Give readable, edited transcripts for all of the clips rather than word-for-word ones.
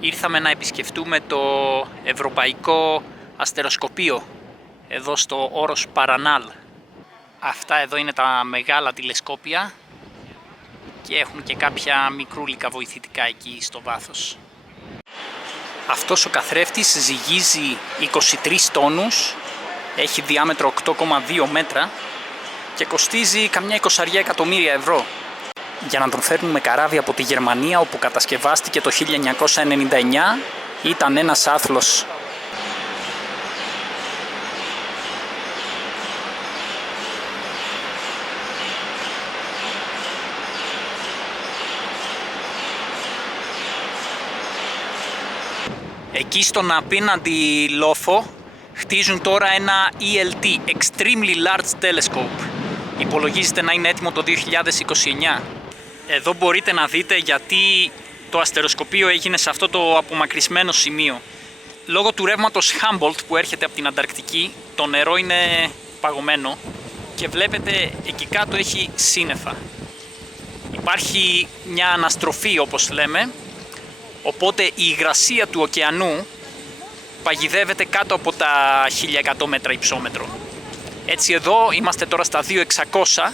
Ήρθαμε να επισκεφτούμε το Ευρωπαϊκό Αστεροσκοπείο εδώ στο όρος Παρανάλ. Αυτά εδώ είναι τα μεγάλα τηλεσκόπια και έχουν και κάποια μικρούλικα βοηθητικά εκεί στο βάθος. Αυτός ο καθρέφτης ζυγίζει 23 τόνους, έχει διάμετρο 8,2 μέτρα και κοστίζει καμιά 20 εκατομμύρια ευρώ. Για να τον φέρνουν με καράβι από τη Γερμανία, όπου κατασκευάστηκε το 1999, ήταν ένας άθλος. Εκεί στον απέναντι λόφο χτίζουν τώρα ένα ELT, Extremely Large Telescope. Υπολογίζεται να είναι έτοιμο το 2029. Εδώ μπορείτε να δείτε γιατί το αστεροσκοπείο έγινε σε αυτό το απομακρυσμένο σημείο. Λόγω του ρεύματος Humboldt που έρχεται από την Ανταρκτική, το νερό είναι παγωμένο και βλέπετε εκεί κάτω έχει σύννεφα. Υπάρχει μια αναστροφή όπως λέμε, οπότε η υγρασία του ωκεανού παγιδεύεται κάτω από τα 1100 μέτρα υψόμετρο. Έτσι εδώ είμαστε τώρα στα 2600,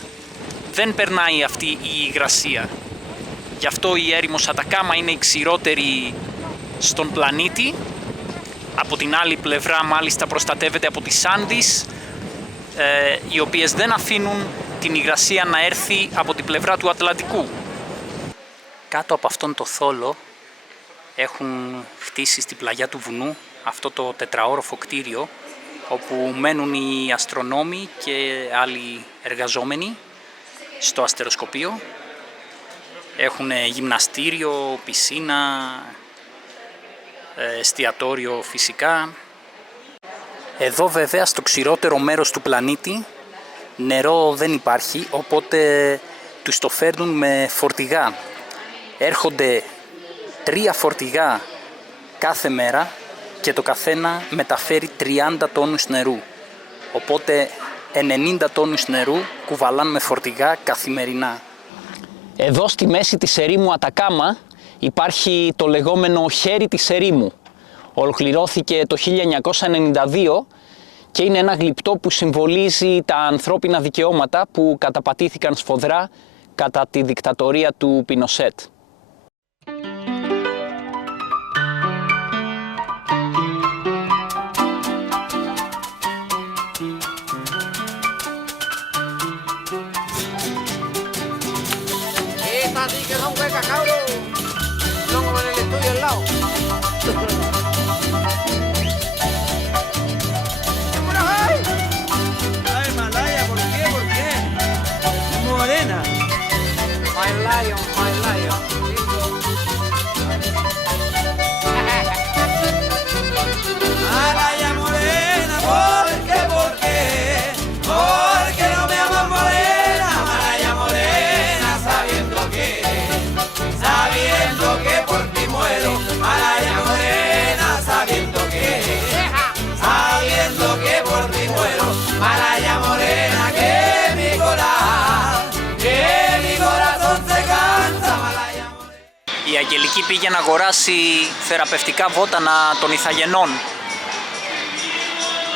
δεν περνάει αυτή η υγρασία. Γι' αυτό η έρημος Ατακάμα είναι η ξηρότερη στον πλανήτη. Από την άλλη πλευρά μάλιστα προστατεύεται από τις Άντις, οι οποίες δεν αφήνουν την υγρασία να έρθει από την πλευρά του Ατλαντικού. Κάτω από αυτόν το θόλο έχουν χτίσει στη πλαγιά του βουνού αυτό το τετραόροφο κτίριο, όπου μένουν οι αστρονόμοι και άλλοι εργαζόμενοι στο αστεροσκοπείο. Έχουν γυμναστήριο, πισίνα, εστιατόριο φυσικά. Εδώ βέβαια στο ξηρότερο μέρος του πλανήτη νερό δεν υπάρχει, οπότε τους το φέρνουν με φορτηγά. Έρχονται 3 φορτηγά κάθε μέρα και το καθένα μεταφέρει 30 τόνους νερού. Οπότε 90 τόνους νερού κουβαλάν με φορτηγά καθημερινά. Εδώ στη μέση της ερήμου Ατακάμα υπάρχει το λεγόμενο χέρι της ερήμου. Ολοκληρώθηκε το 1992 και είναι ένα γλυπτό που συμβολίζει τα ανθρώπινα δικαιώματα που καταπατήθηκαν σφοδρά κατά τη δικτατορία του Πινοσέτ. Así que son huecas, cabros. No como en el estudio al lado. Ay, Malaya, ¿por qué? ¿Por qué? Morena. My lion, my lion. Malaya morena, ¿por qué? ¿Por qué? Porque no me amas morena, Malaya morena, sabiendo que por ti muero, Malaya morena, sabiendo que por ti muero, Malaya morena, que mi corazón se cansa, Malaya morena. Η Αγγελική πήγε να αγοράσει θεραπευτικά βότανα των Ιθαγενών.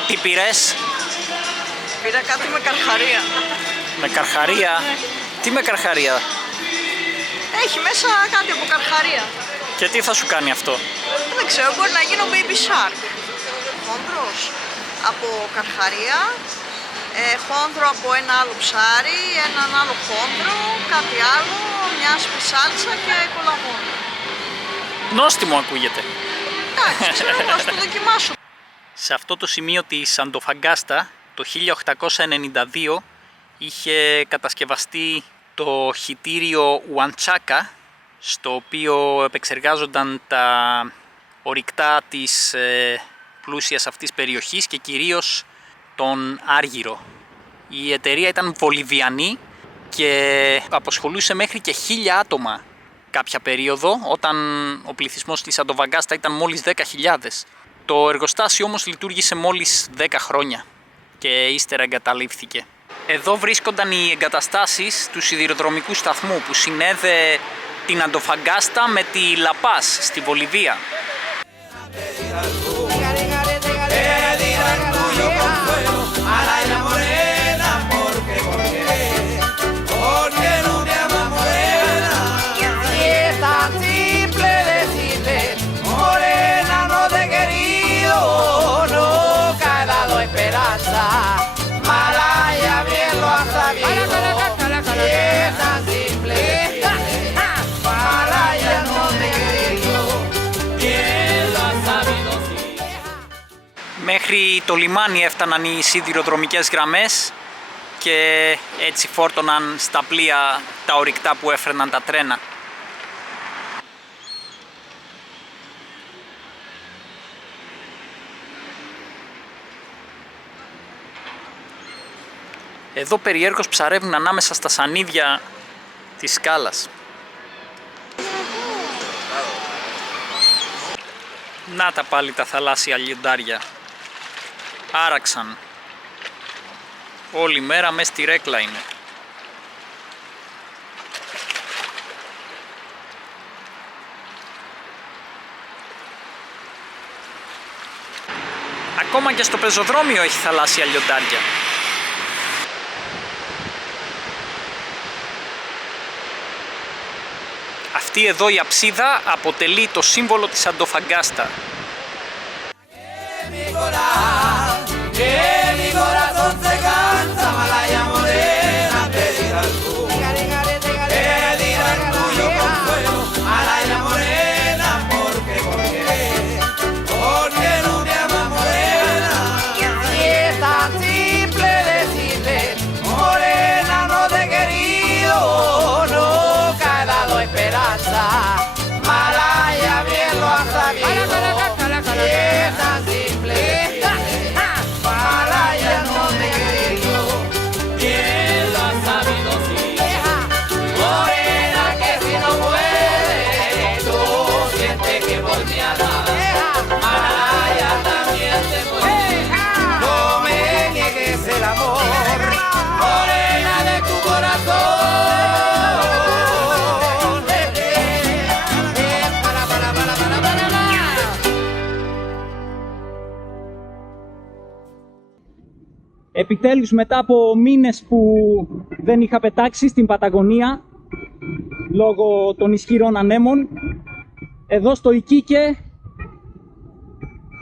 Τι πήρες? Πήρα κάτι με καρχαρία. Με καρχαρία? Τι με καρχαρία? Έχει μέσα κάτι από καρχαρία. Και τι θα σου κάνει αυτό? Δεν ξέρω, μπορεί να γίνω baby shark. Χόντρος από καρχαρία, χόντρο από ένα άλλο ψάρι, έναν άλλο χόντρο, κάτι άλλο, μια σπισάλτσα και κολαγόνο. Νόστιμο ακούγεται. Εντάξει, ξέρω, να το δοκιμάσω. Σε αυτό το σημείο της Αντοφαγκάστα το 1892 είχε κατασκευαστεί το χυτήριο Ουαντσάκα στο οποίο επεξεργάζονταν τα ορυκτά της πλούσιας αυτής περιοχής και κυρίως τον άργυρο. Η εταιρεία ήταν βολιβιανή και απασχολούσε μέχρι και 1.000 άτομα κάποια περίοδο, όταν ο πληθυσμός της Αντοφαγκάστα ήταν μόλις 10.000. Το εργοστάσιο όμως λειτουργήσε μόλις 10 χρόνια και ύστερα εγκαταλείφθηκε. Εδώ βρίσκονταν οι εγκαταστάσεις του σιδηροδρομικού σταθμού που συνέδε την Αντοφαγκάστα με τη Λαπάς στη Βολιβία. Μέχρι το λιμάνι έφταναν οι σιδηροδρομικές γραμμές και έτσι φόρτωναν στα πλοία τα ορυκτά που έφερναν τα τρένα. Εδώ περιέργως ψαρεύουν ανάμεσα στα σανίδια της σκάλας. Να τα πάλι τα θαλάσσια λιοντάρια. Άραξαν. Όλη μέρα μες στη ρέκλα είναι. Ακόμα και στο πεζοδρόμιο έχει θαλάσσια λιοντάρια. Αυτή εδώ η αψίδα αποτελεί το σύμβολο της Αντοφαγκάστα. Επιτέλους, μετά από μήνες που δεν είχα πετάξει στην Παταγωνία λόγω των ισχυρών ανέμων, εδώ στο Ικίκε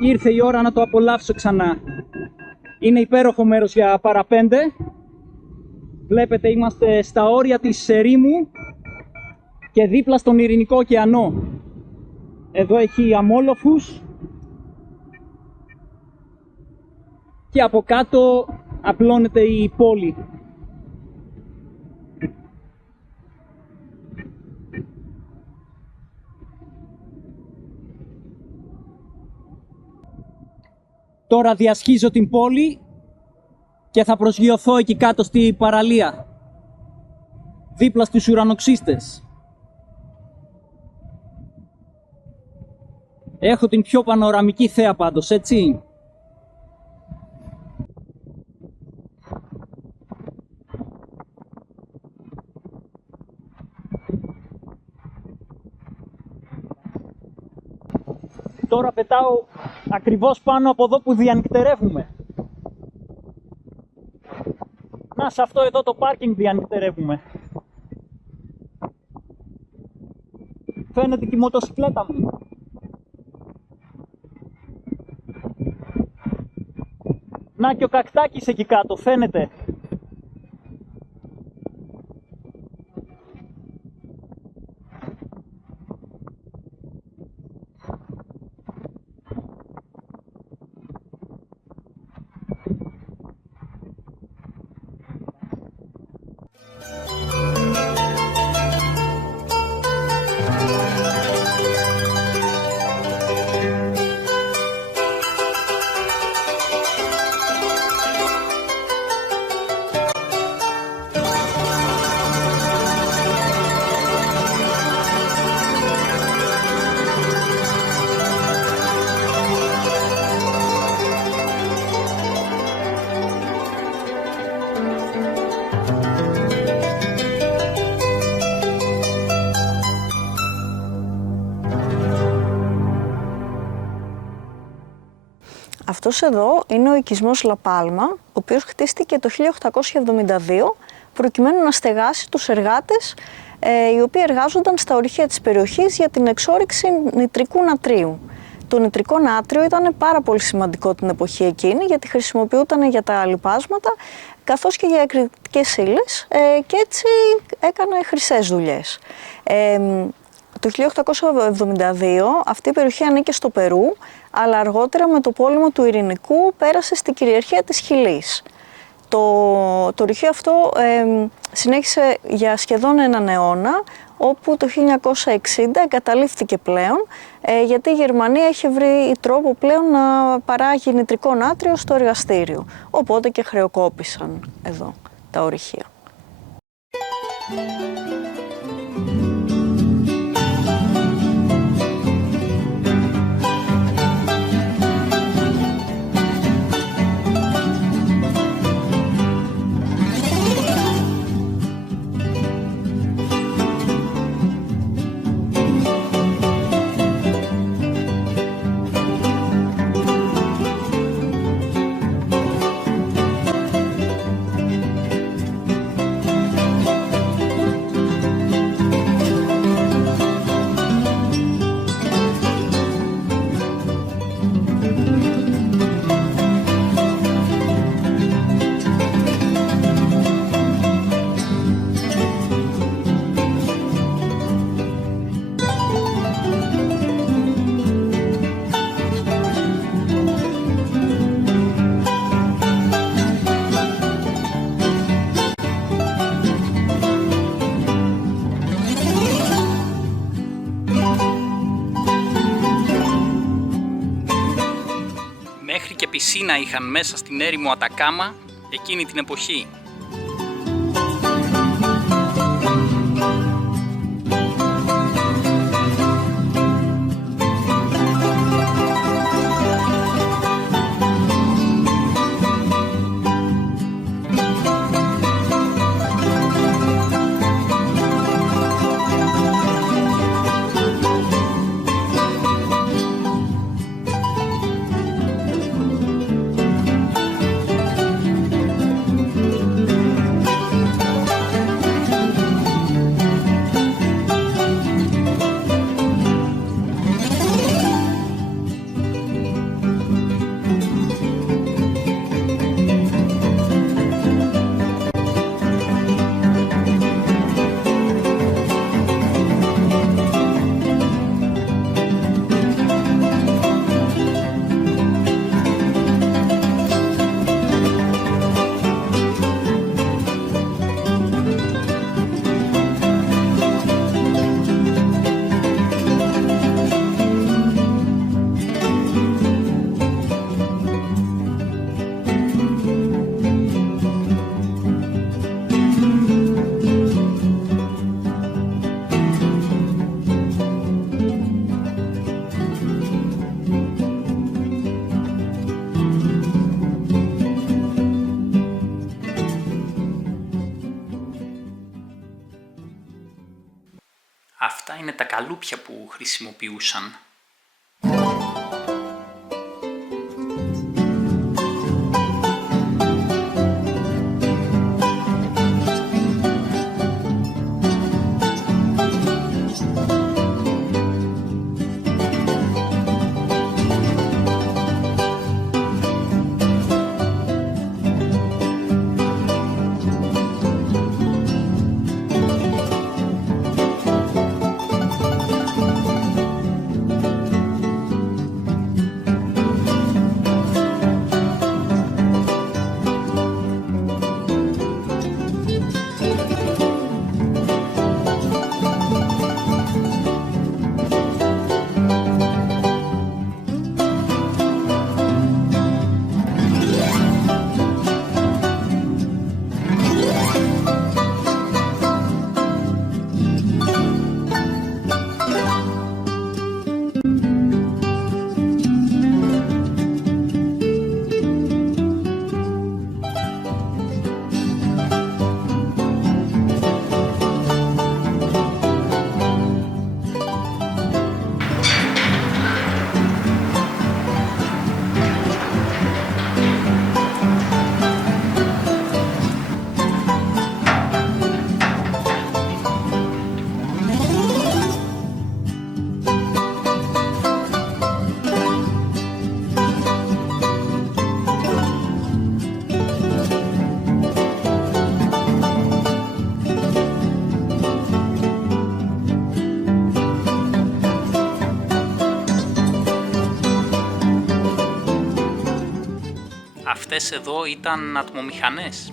ήρθε η ώρα να το απολαύσω ξανά. Είναι υπέροχο μέρος για παραπέντε. Βλέπετε, είμαστε στα όρια της ερήμου και δίπλα στον Ειρηνικό ωκεανό. Εδώ έχει αμόλοφους και από κάτω απλώνεται η πόλη. Τώρα διασχίζω την πόλη και θα προσγειωθώ εκεί κάτω στη παραλία, δίπλα στους ουρανοξύστες. Έχω την πιο πανοραμική θέα πάντως, έτσι. Τώρα πετάω ακριβώς πάνω από εδώ που διανυκτερεύουμε. Να, σε αυτό εδώ το πάρκινγκ διανυκτερεύουμε. Φαίνεται και η μοτοσυκλέτα μου. Να, και ο Κακτάκης εκεί κάτω, φαίνεται. Αυτός εδώ είναι ο οικισμός Λαπάλμα, ο οποίος χτίστηκε το 1872 προκειμένου να στεγάσει τους εργάτες οι οποίοι εργάζονταν στα ορυχεία της περιοχής για την εξόρυξη νητρικού νατρίου. Το νητρικό νάτριο ήταν πάρα πολύ σημαντικό την εποχή εκείνη γιατί χρησιμοποιούταν για τα λιπάσματα καθώς και για εκρηκτικές ύλες και έτσι έκανε χρυσές δουλειές. Το 1872 αυτή η περιοχή ανήκε στο Περού, αλλά αργότερα με το πόλεμο του Ειρηνικού πέρασε στην κυριαρχία της Χιλής. Το ορυχείο αυτό συνέχισε για σχεδόν έναν αιώνα, όπου το 1960 εγκαταλείφθηκε πλέον, γιατί η Γερμανία είχε βρει τρόπο πλέον να παράγει νητρικό νάτριο στο εργαστήριο. Οπότε και χρεοκόπησαν εδώ τα ορυχεία. Μέχρι και πισίνα είχαν μέσα στην έρημο Ατακάμα εκείνη την εποχή. Αυτά είναι τα καλούπια που χρησιμοποιούσαν. αυτές εδώ ήταν ατμομηχανές.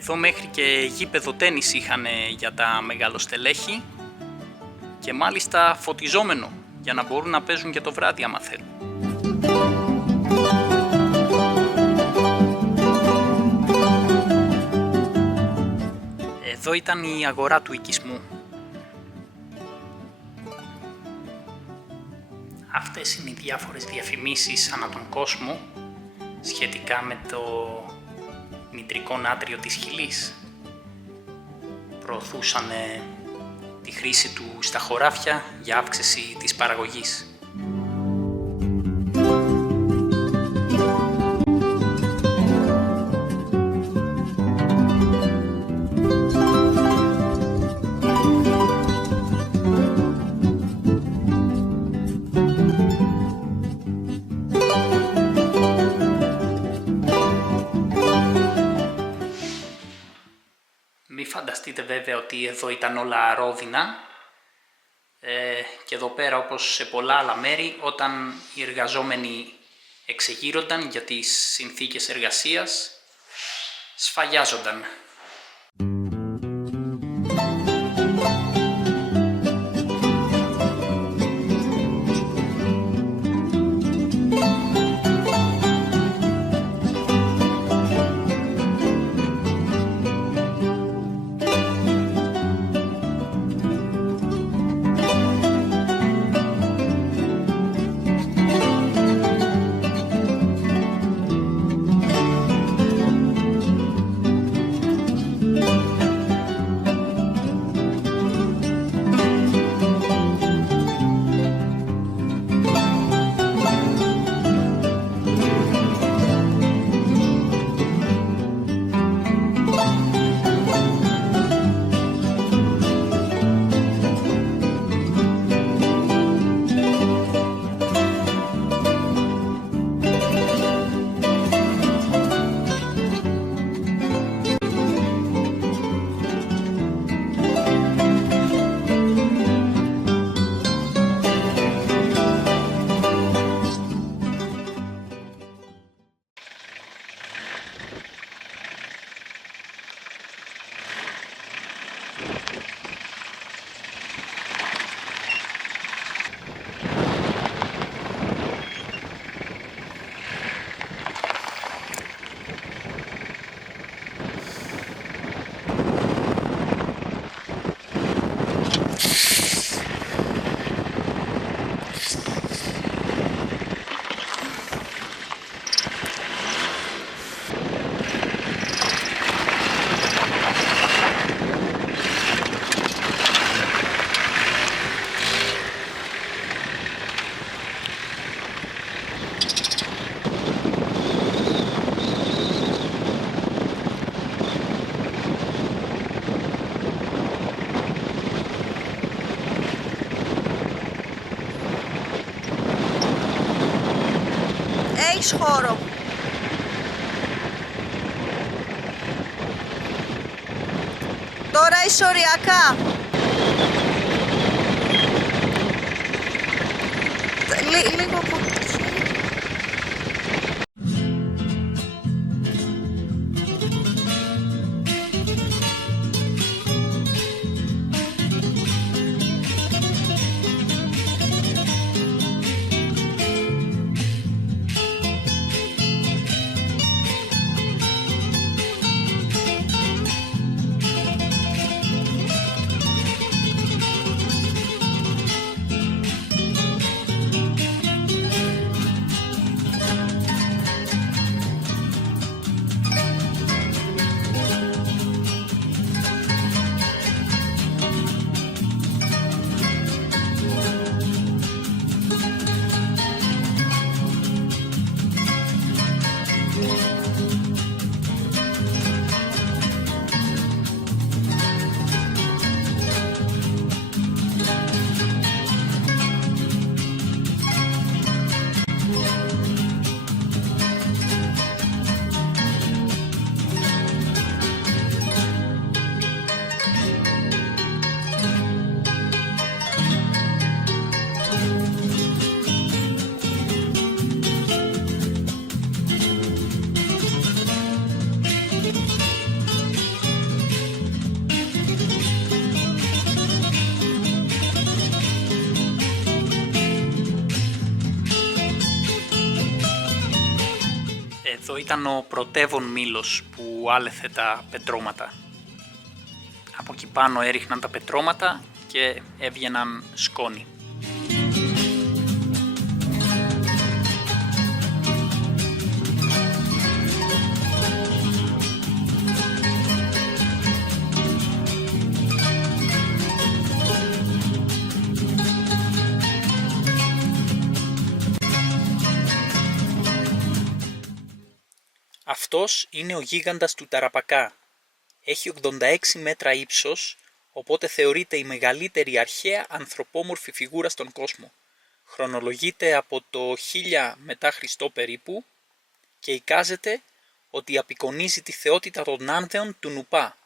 Εδώ μέχρι και γήπεδο τένις είχαν για τα μεγαλοστελέχη και μάλιστα φωτιζόμενο για να μπορούν να παίζουν και το βράδυ άμα θέλουν. Εδώ ήταν η αγορά του οικισμού. Αυτές είναι οι διάφορες διαφημίσεις ανά τον κόσμο σχετικά με το νητρικό νάτριο της χυλής. Προωθούσαν τη χρήση του στα χωράφια για αύξηση της παραγωγής. Μην φανταστείτε βέβαια ότι εδώ ήταν όλα ρόδινα και εδώ πέρα, όπως σε πολλά άλλα μέρη, όταν οι εργαζόμενοι εξεγείρονταν για τις συνθήκες εργασίας, σφαγιάζονταν. Έχεις χώρο. Τώρα ισοριακά. Λίγο που... Εδώ ήταν ο πρωτεύων μήλος που άλεθε τα πετρώματα. Από εκεί πάνω έριχναν τα πετρώματα και έβγαιναν σκόνη. Αυτός είναι ο γίγαντας του Ταραπακά. Έχει 86 μέτρα ύψος, οπότε θεωρείται η μεγαλύτερη αρχαία ανθρωπόμορφη φιγούρα στον κόσμο. Χρονολογείται από το 1000 μετά Χριστό περίπου και εικάζεται ότι απεικονίζει τη θεότητα των Άνδεων του Νουπά.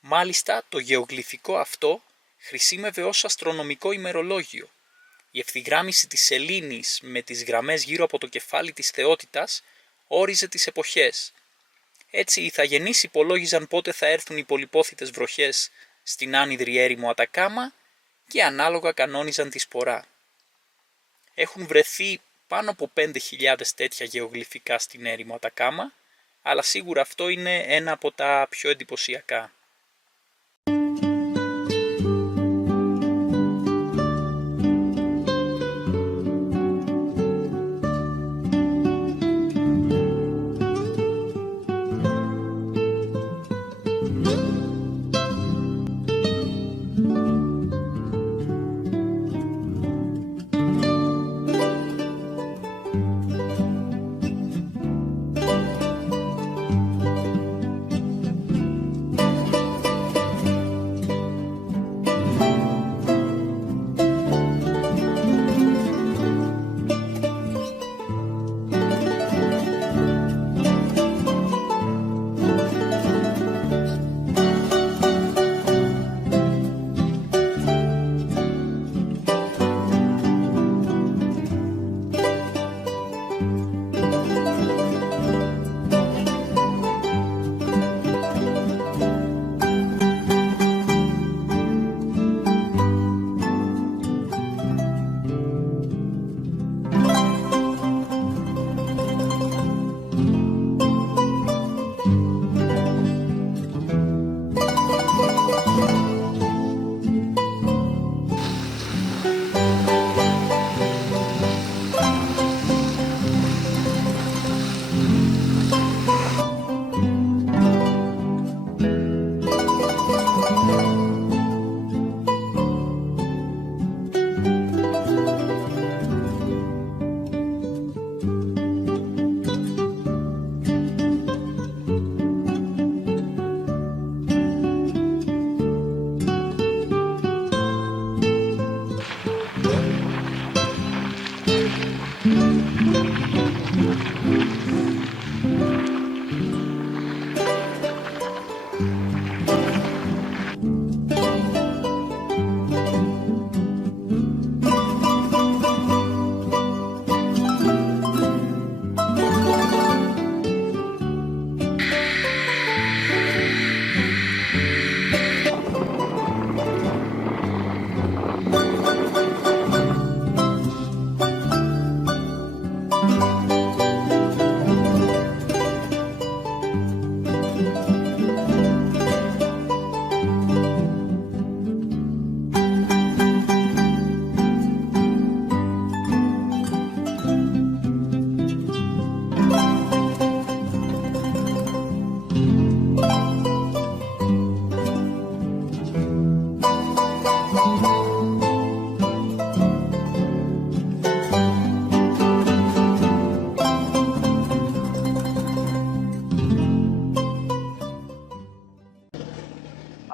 Μάλιστα το γεωγλυφικό αυτό χρησιμεύε ως αστρονομικό ημερολόγιο. Η ευθυγράμμιση της σελήνης με τις γραμμές γύρω από το κεφάλι της θεότητας όριζε τις εποχές. Έτσι οι ηθαγενείς υπολόγιζαν πότε θα έρθουν οι πολυπόθητες βροχές στην άνυδρη έρημο Ατακάμα και ανάλογα κανόνιζαν τη σπορά. Έχουν βρεθεί πάνω από 5.000 τέτοια γεωγλυφικά στην έρημο Ατακάμα, αλλά σίγουρα αυτό είναι ένα από τα πιο εντυπωσιακά.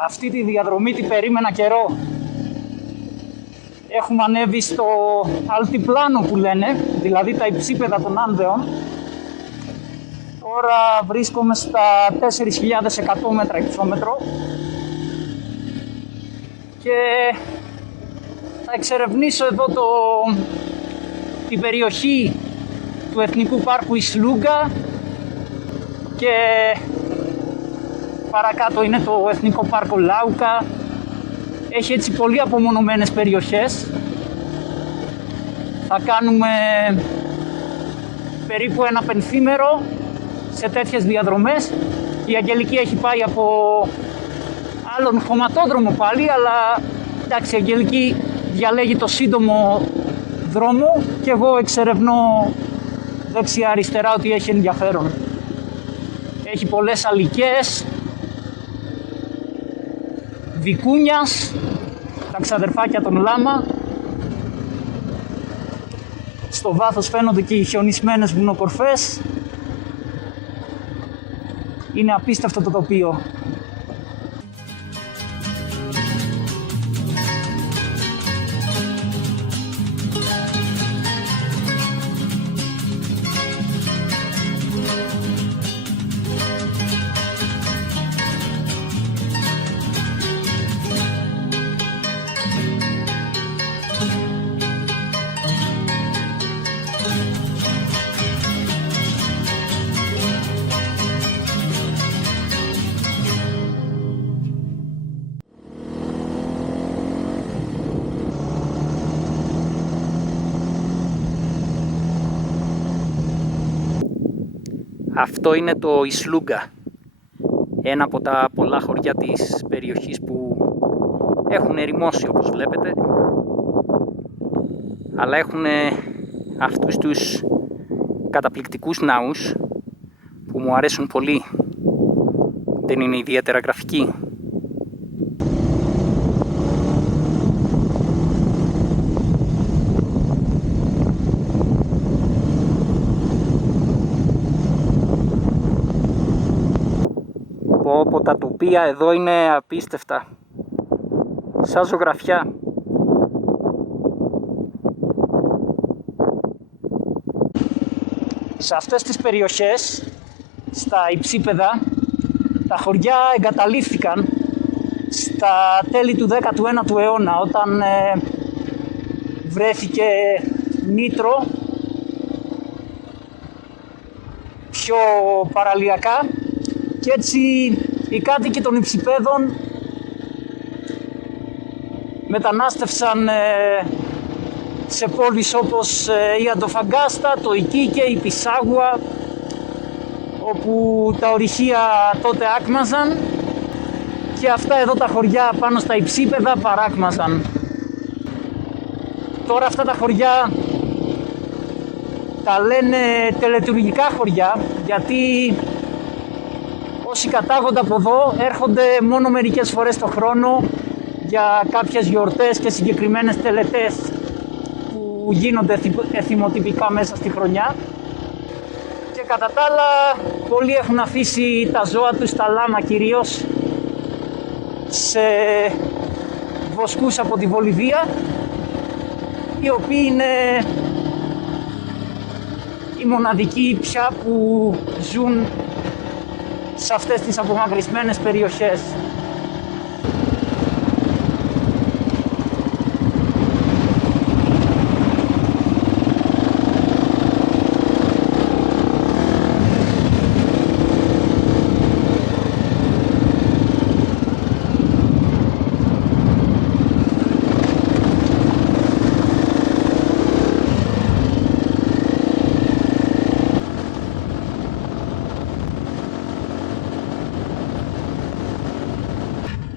Αυτή τη διαδρομή την περίμενα καιρό. Έχουμε ανέβει στο αλτιπλάνο που λένε, δηλαδή τα υψίπεδα των Άνδεων. Τώρα βρίσκομαι στα 4.100 μέτρα υψόμετρο και θα εξερευνήσω εδώ την περιοχή του Εθνικού Πάρκου Ισλούγκα και παρακάτω είναι το Εθνικό Πάρκο Λάουκα. Έχει έτσι πολύ απομονωμένες περιοχές. Θα κάνουμε περίπου ένα πενθήμερο σε τέτοιες διαδρομές. Η Αγγελική έχει πάει από άλλον χωματόδρομο πάλι, αλλά εντάξει, η Αγγελική διαλέγει το σύντομο δρόμο και εγώ εξερευνώ δεξιά-αριστερά ότι έχει ενδιαφέρον. Έχει πολλές αλικές, Βικούνιας, τα ξαδερφάκια των Λάμα. Στο βάθος φαίνονται και οι χιονισμένες βουνοκορφές. Είναι απίστευτο το τοπίο. Αυτό είναι το Ισλούγκα, ένα από τα πολλά χωριά της περιοχής που έχουν ερημώσει όπως βλέπετε, αλλά έχουν αυτούς τους καταπληκτικούς ναούς που μου αρέσουν πολύ. Δεν είναι ιδιαίτερα γραφικοί. Πω, τα τοπία εδώ είναι απίστευτα, σαν ζωγραφιά. Σε αυτές τις περιοχές, στα υψίπεδα, τα χωριά εγκαταλείφθηκαν στα τέλη του 19ου αιώνα, όταν βρέθηκε νήτρο πιο παραλιακά, και έτσι οι κάτοικοι των υψηπέδων μετανάστευσαν σε πόλεις όπως η Αντοφαγκάστα, το Ικίκε, η Πισάγουα, όπου τα ορυχεία τότε άκμαζαν, και αυτά εδώ τα χωριά πάνω στα υψίπεδα παράκμαζαν. Τώρα αυτά τα χωριά τα λένε τελετουργικά χωριά, γιατί όσοι κατάγονται από εδώ έρχονται μόνο μερικές φορές το χρόνο για κάποιες γιορτές και συγκεκριμένες τελετές που γίνονται εθιμοτυπικά μέσα στη χρονιά. Και κατά τα άλλα, πολλοί έχουν αφήσει τα ζώα τους, τα λάμα κυρίως, σε βοσκούς από τη Βολιβία, οι οποίοι είναι οι μοναδικοί πια που ζουν σε αυτές τις απομακρυσμένες περιοχές.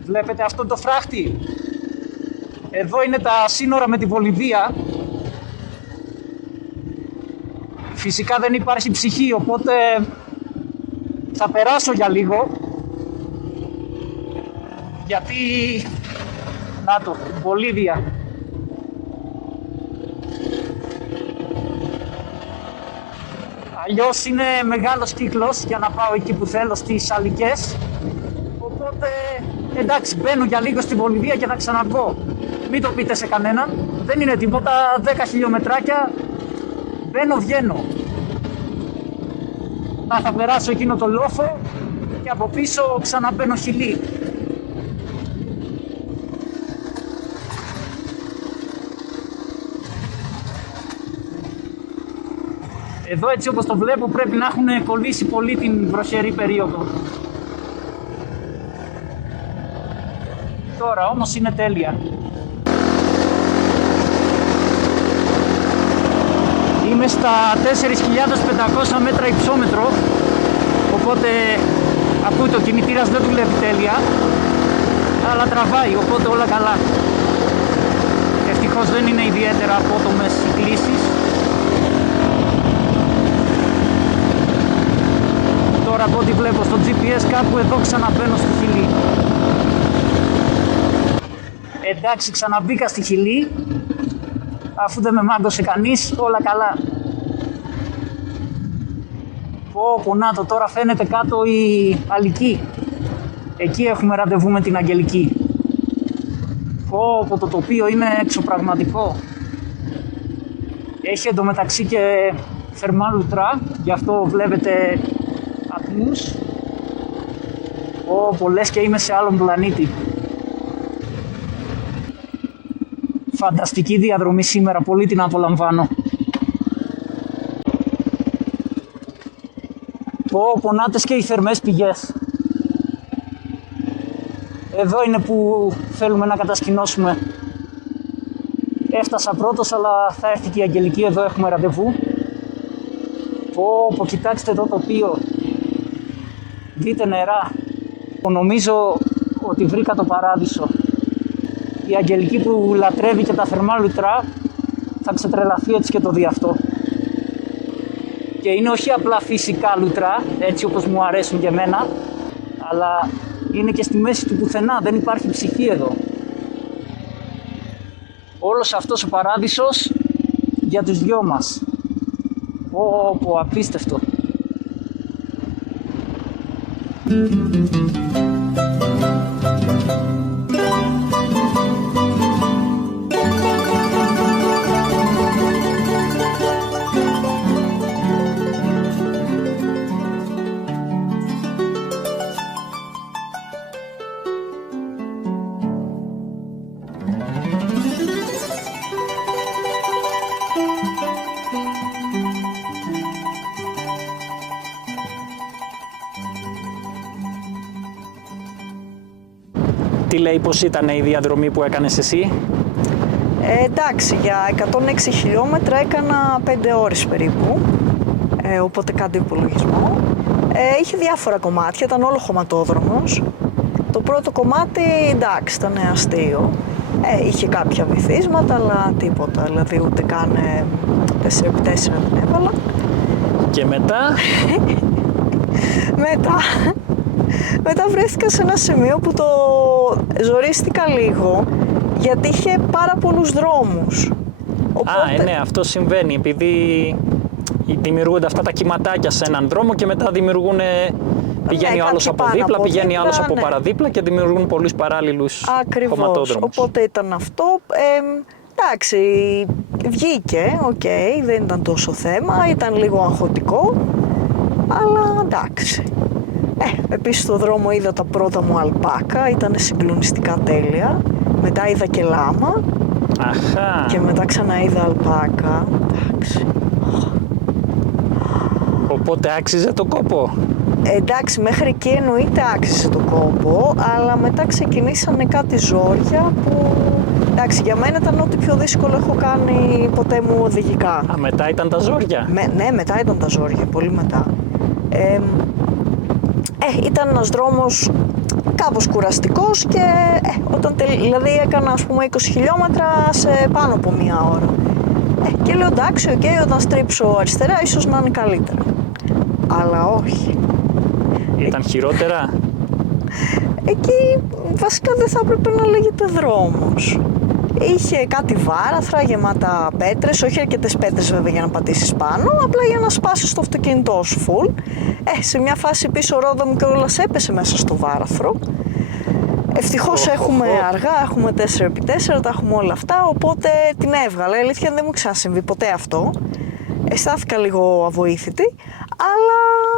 Βλέπετε αυτό το φράχτη? Εδώ είναι τα σύνορα με τη Βολιβία. Φυσικά δεν υπάρχει ψυχή, οπότε θα περάσω για λίγο, γιατί να το, Βολίβια. Αλλιώς είναι μεγάλος κύκλος για να πάω εκεί που θέλω, στις αλικές, οπότε εντάξει, μπαίνω για λίγο στη Βολιβία και θα ξαναβγώ. Μην το πείτε σε κανέναν, δεν είναι τίποτα, 10 χιλιομετράκια, μπαίνω, βγαίνω. Θα περάσω εκείνο το λόφο και από πίσω ξαναμπαίνω χιλί. Εδώ έτσι όπως το βλέπω πρέπει να έχουν κολλήσει πολύ την βροχερή περίοδο. Τώρα όμως είναι τέλεια. Είμαι στα 4.500 μέτρα υψόμετρο οπότε ακούτε ο κινητήρας δεν δουλεύει τέλεια, αλλά τραβάει, οπότε όλα καλά. Ευτυχώς δεν είναι ιδιαίτερα απότομες οι κλήσεις. Τώρα από ό,τι βλέπω στο GPS κάπου εδώ ξαναμπαίνω στη Χιλή. Εντάξει, ξαναμπήκα στη Χιλή, αφού δεν με μάγκωσε κανείς, όλα καλά. Πω, να το, τώρα φαίνεται κάτω η Αλική. Εκεί έχουμε ραντεβού με την Αγγελική. Πω, το τοπίο είναι εξωπραγματικό. Έχει εντωμεταξύ και θερμά λουτρά, γι' αυτό βλέπετε ατμούς. Πω, λες και είμαι σε άλλον πλανήτη. Φανταστική διαδρομή σήμερα, πολύ την απολαμβάνω. Πονάτες και οι θερμές πηγές. Εδώ είναι που θέλουμε να κατασκηνώσουμε. Έφτασα πρώτος, αλλά θα έρθει και η Αγγελική, εδώ έχουμε ραντεβού. Κοιτάξτε το τοπίο. Δείτε νερά. Νομίζω ότι βρήκα το παράδεισο. Η Αγγελική που λατρεύει και τα θερμά λουτρά θα ξετρελαθεί έτσι και το δει αυτό. Και είναι όχι απλά φυσικά λουτρά, έτσι όπως μου αρέσουν και εμένα, αλλά είναι και στη μέση του πουθενά, δεν υπάρχει ψυχή εδώ. Όλος αυτός ο παράδεισος για τους δυο μας. Απίστευτο. Τι λέει, πως ήταν η διαδρομή που έκανες εσύ? Εντάξει, για 106 χιλιόμετρα έκανα 5 ώρες περίπου, οπότε κάντε υπολογισμό. Είχε διάφορα κομμάτια, ήταν όλο χωματόδρομος. Το πρώτο κομμάτι, εντάξει, ήταν αστείο. Είχε κάποια βυθίσματα, αλλά τίποτα, δηλαδή ούτε καν 4x4 δεν έβαλα. Και μετά? Μετά βρέθηκα σε ένα σημείο που το ζορίστηκα λίγο, γιατί είχε πάρα πολλούς δρόμους. Οπότε... ναι, αυτό συμβαίνει, επειδή δημιουργούνται αυτά τα κυματάκια σε έναν δρόμο και μετά πηγαίνει ο άλλος από δίπλα, πηγαίνει ο άλλος από παραδίπλα και δημιουργούν πολλούς παράλληλους χωματόδρομους. Οπότε ήταν αυτό. Εντάξει, βγήκε, δεν ήταν τόσο θέμα, ήταν λίγο αγχωτικό, αλλά εντάξει. Επίσης στο δρόμο είδα τα πρώτα μου αλπάκα, ήταν συγκλονιστικά τέλεια. Μετά είδα και λάμα. Αχα. Και μετά ξαναείδα αλπάκα. Εντάξει. Οπότε άξιζε το κόπο? Εντάξει, μέχρι εκεί εννοείται άξιζε το κόπο, αλλά μετά ξεκινήσανε κάτι ζόρια που... Εντάξει, για μένα ήταν ό,τι πιο δύσκολο έχω κάνει ποτέ μου οδηγικά. Μετά ήταν τα ζόρια? Ναι, μετά ήταν τα ζόρια, πολύ μετά. Ήταν ένας δρόμος κάπως κουραστικός και όταν δηλαδή έκανα ας πούμε 20 χιλιόμετρα σε πάνω από μία ώρα. Και λέω εντάξει, όταν στρίψω αριστερά ίσως να είναι καλύτερα. Αλλά όχι. Ήταν χειρότερα? Εκεί βασικά δεν θα έπρεπε να λέγεται δρόμος. Είχε κάτι βάραθρα γεμάτα πέτρες, όχι αρκετές πέτρες βέβαια για να πατήσεις πάνω, απλά για να σπάσεις το αυτοκίνητό σου full. Σε μια φάση πίσω ρόδα μου κιόλας έπεσε μέσα στο βάραθρο. Ευτυχώς έχουμε αργά, έχουμε 4x4, τα έχουμε όλα αυτά, οπότε την έβγαλα. Η αλήθεια δεν μου ξανασυμβεί ποτέ αυτό. Αισθάνθηκα λίγο αβοήθητη, αλλά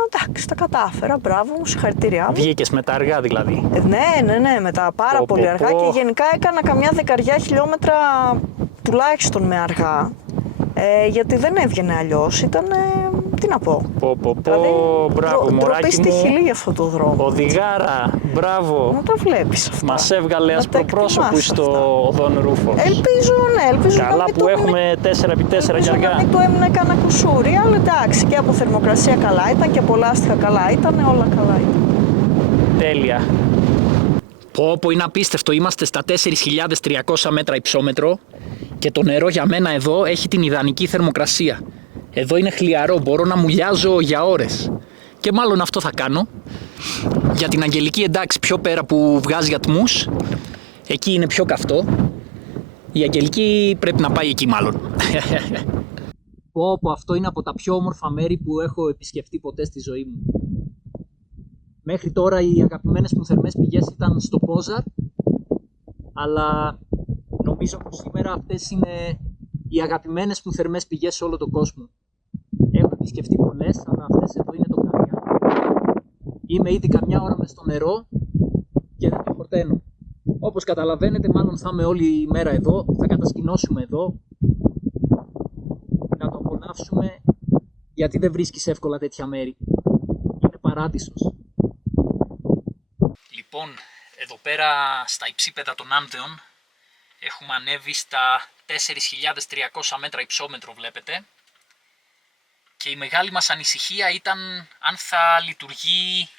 εντάξει, τα κατάφερα, μπράβο μου, συγχαρητήριά μου. Βγήκες μετά αργά δηλαδή? Ναι, μετά πάρα πολύ αργά και γενικά έκανα καμιά 10 χιλιόμετρα τουλάχιστον με αργά, γιατί δεν έβγαινε αλλιώς, ήταν Τι να πω. Δηλαδή, μπράβο, μωράκι ντροπή στη μου. χειλή για αυτό το δρόμο. Οδηγάρα, μπράβο. Να τα βλέπεις αυτά. Μας έβγαλε Να ας τα προπρόσωπους εκτιμάς στο Δον Ρούφος. Ελπίζω Καλά να μην που του έχουμε 4x4 κι να αργά. μην του έμεινε κανένα κουσούρι, αλλά εντάξει, και από θερμοκρασία καλά ήταν και από λάστιχα καλά ήταν, όλα καλά ήταν. Τέλεια. Πω, είναι απίστευτο. Είμαστε στα 4.300 μέτρα υψόμετρο και το νερό για μένα εδώ έχει την ιδανική θερμοκρασία. Εδώ είναι χλιαρό, μπορώ να μουλιάζω για ώρες. Και μάλλον αυτό θα κάνω. Για την Αγγελική, εντάξει, πιο πέρα που βγάζει ατμούς, εκεί είναι πιο καυτό. Η Αγγελική πρέπει να πάει εκεί μάλλον. Πω, αυτό είναι από τα πιο όμορφα μέρη που έχω επισκεφτεί ποτέ στη ζωή μου. Μέχρι τώρα οι αγαπημένες μου θερμές πηγές ήταν στο Πόζαρ, αλλά νομίζω πως σήμερα αυτές είναι οι αγαπημένες μου θερμές πηγές σε όλο τον κόσμο. Έχω επισκεφτεί πολλές, αλλά αυτές εδώ είναι το καρδιά. Είμαι ήδη καμιά ώρα μες στο νερό και δεν το χορταίνω. Όπως καταλαβαίνετε, μάλλον θα είμαι όλη η μέρα εδώ, θα κατασκηνώσουμε εδώ, να το απολαύσουμε, γιατί δεν βρίσκεις εύκολα τέτοια μέρη. Είναι παράδεισος. Λοιπόν, εδώ πέρα στα υψίπεδα των Άνδεων έχουμε ανέβει στα 4.300 μέτρα υψόμετρο, βλέπετε. Και η μεγάλη μας ανησυχία ήταν αν θα λειτουργεί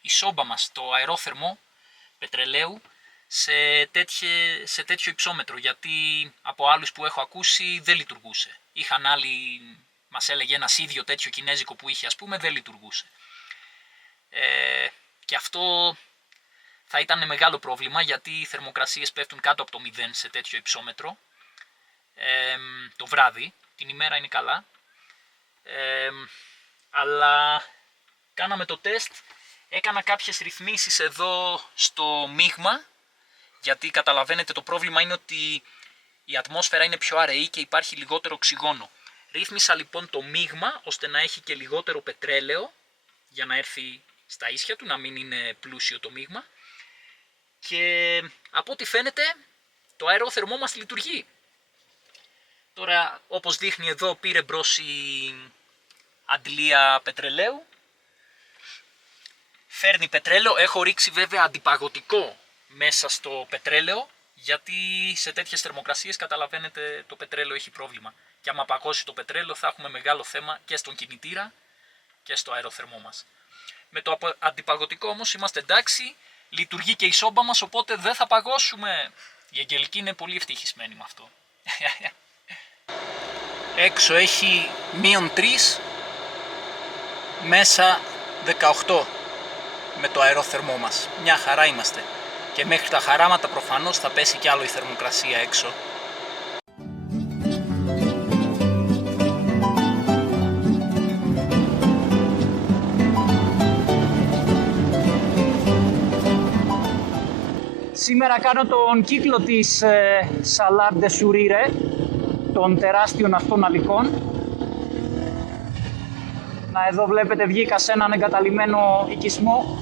η σόμπα μας, το αερόθερμο πετρελαίου, σε τέτοιο υψόμετρο, γιατί από άλλους που έχω ακούσει δεν λειτουργούσε. Είχαν άλλοι, μας έλεγε ένας ίδιο τέτοιο κινέζικο που είχε, ας πούμε, δεν λειτουργούσε. Και αυτό θα ήταν μεγάλο πρόβλημα, γιατί οι θερμοκρασίες πέφτουν κάτω από το 0 σε τέτοιο υψόμετρο το βράδυ, την ημέρα είναι καλά. Αλλά κάναμε το τεστ, έκανα κάποιες ρυθμίσεις εδώ στο μείγμα, γιατί καταλαβαίνετε το πρόβλημα είναι ότι η ατμόσφαιρα είναι πιο αραιή και υπάρχει λιγότερο οξυγόνο. Ρύθμισα λοιπόν το μείγμα ώστε να έχει και λιγότερο πετρέλαιο για να έρθει στα ίσια του, να μην είναι πλούσιο το μείγμα, και από ό,τι φαίνεται το αερόθερμό μας λειτουργεί. Τώρα, όπως δείχνει εδώ, πήρε μπρος η αντλία πετρελαίου. Φέρνει πετρέλαιο. Έχω ρίξει βέβαια αντιπαγωτικό μέσα στο πετρέλαιο, γιατί σε τέτοιες θερμοκρασίες καταλαβαίνετε το πετρέλαιο έχει πρόβλημα. Και άμα παγώσει το πετρέλαιο θα έχουμε μεγάλο θέμα και στον κινητήρα και στο αεροθερμό μας. Με το αντιπαγωτικό όμως είμαστε εντάξει, λειτουργεί και η σόμπα μας, οπότε δεν θα παγώσουμε. Η Αγγελική είναι πολύ ευτυχισμένη με αυτό. Έξω έχει -3, μέσα 18 με το αερόθερμό μας. Μια χαρά είμαστε. Και μέχρι τα χαράματα προφανώς θα πέσει κι άλλο η θερμοκρασία έξω. Σήμερα κάνω τον κύκλο της Salar de Surire, των τεράστιων αυτών αλικών. Εδώ βλέπετε βγήκα σε έναν εγκαταλειμμένο οικισμό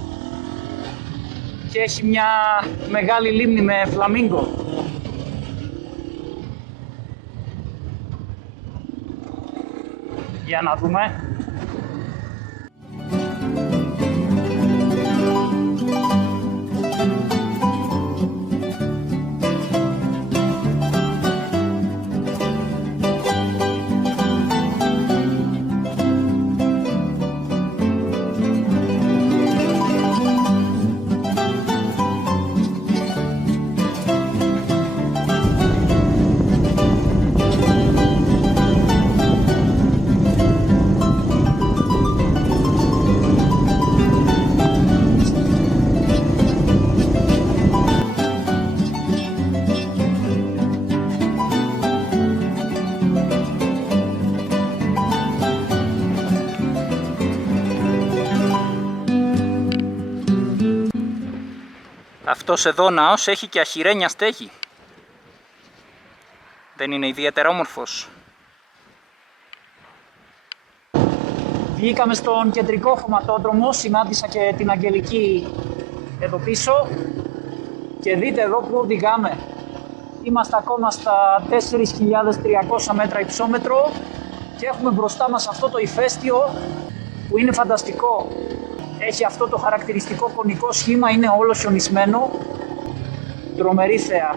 και έχει μια μεγάλη λίμνη με φλαμίγκο. Για να δούμε. Αυτός εδώ ναός έχει και αχιρένια στέγη. Δεν είναι ιδιαίτερα όμορφος? Βγήκαμε στον κεντρικό χωματόδρομο, συνάντησα και την Αγγελική εδώ πίσω και δείτε εδώ που οδηγάμε. Είμαστε ακόμα στα 4.300 μέτρα υψόμετρο Και έχουμε μπροστά μας αυτό το ηφαίστειο που είναι φανταστικό. Έχει αυτό το χαρακτηριστικό κονικό σχήμα, είναι όλο χιονισμένο. Τρομερή θέα.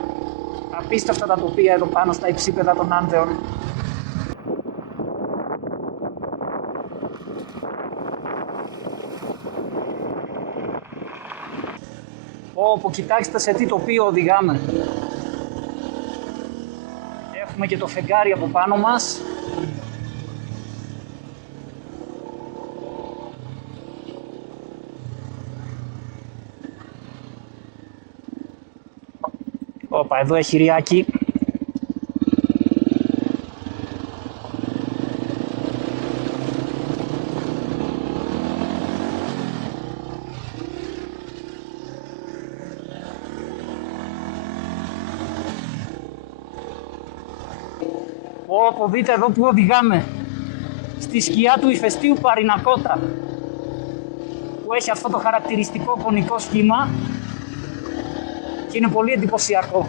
Απίστευτα τα τοπία εδώ πάνω στα υψίπεδα των Άνδεων. Όπου κοιτάξτε σε τι τοπίο οδηγάμε. Έχουμε και το φεγγάρι από πάνω μας. Όπα, εδώ έχει ριάκι. Όπο, δείτε εδώ που οδηγάμε. Στη σκιά του ηφαιστείου Παρινακότα, που έχει αυτό το χαρακτηριστικό κονικό σχήμα και είναι πολύ εντυπωσιακό.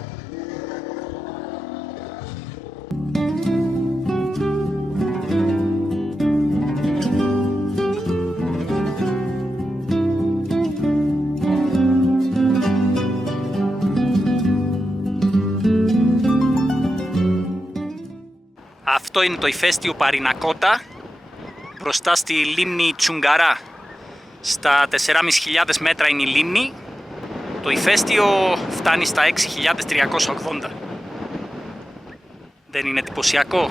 Αυτό είναι το ηφαίστειο Παρινακότα, μπροστά στη λίμνη Τσουγκαρά. Στα 4.500 μέτρα είναι η λίμνη. Το ηφαίστειο φτάνει στα 6.380. Δεν είναι εντυπωσιακό?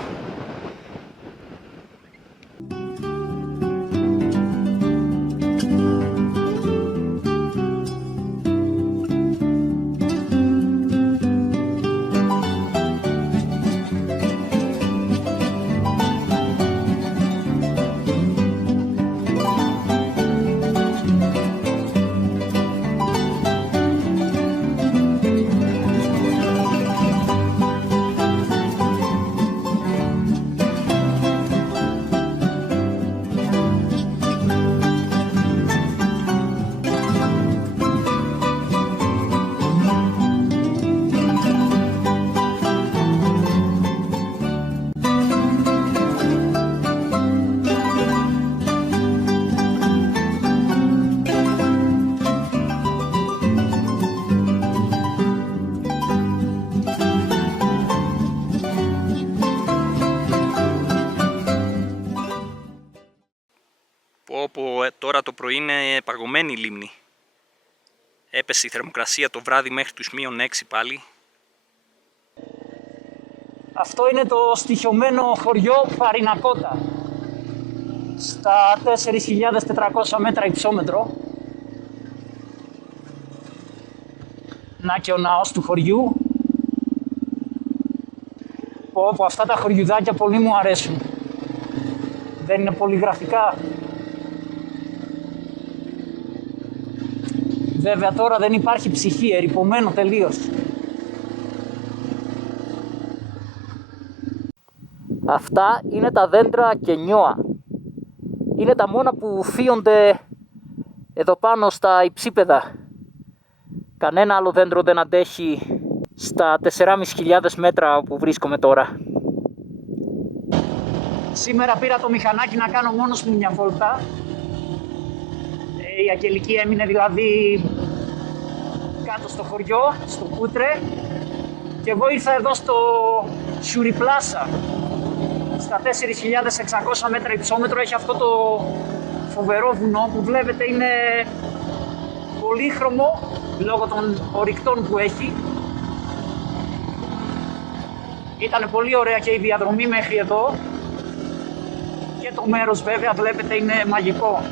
Όπου τώρα το πρωί είναι παγωμένη η λίμνη. Έπεσε η θερμοκρασία το βράδυ μέχρι τους -6 πάλι. Αυτό είναι το στοιχειωμένο χωριό Παρινακότα, στα 4.400 μέτρα υψόμετρο. Να και ο ναός του χωριού. Όπου αυτά τα χωριουδάκια πολύ μου αρέσουν. Δεν είναι πολυγραφικά? Βέβαια τώρα δεν υπάρχει ψυχή, ερειπωμένο τελείως. Αυτά είναι τα δέντρα κενιόα. Είναι τα μόνα που φύονται εδώ πάνω στα υψίπεδα. Κανένα άλλο δέντρο δεν αντέχει στα 4.500 μέτρα όπου βρίσκομαι τώρα. Σήμερα πήρα το μηχανάκι να κάνω μόνος μου μια βόλτα. Η Αγγελική έμεινε δηλαδή κάτω στο χωριό, στο Κούτρε, και εγώ ήρθα εδώ στο Σιουριπλάσα, στα 4.600 μέτρα υψόμετρο. Έχει αυτό το φοβερό βουνό που βλέπετε, είναι πολύχρωμο λόγω των ορυκτών που έχει. Ήταν πολύ ωραία και η διαδρομή μέχρι εδώ και το μέρος βέβαια βλέπετε είναι μαγικό.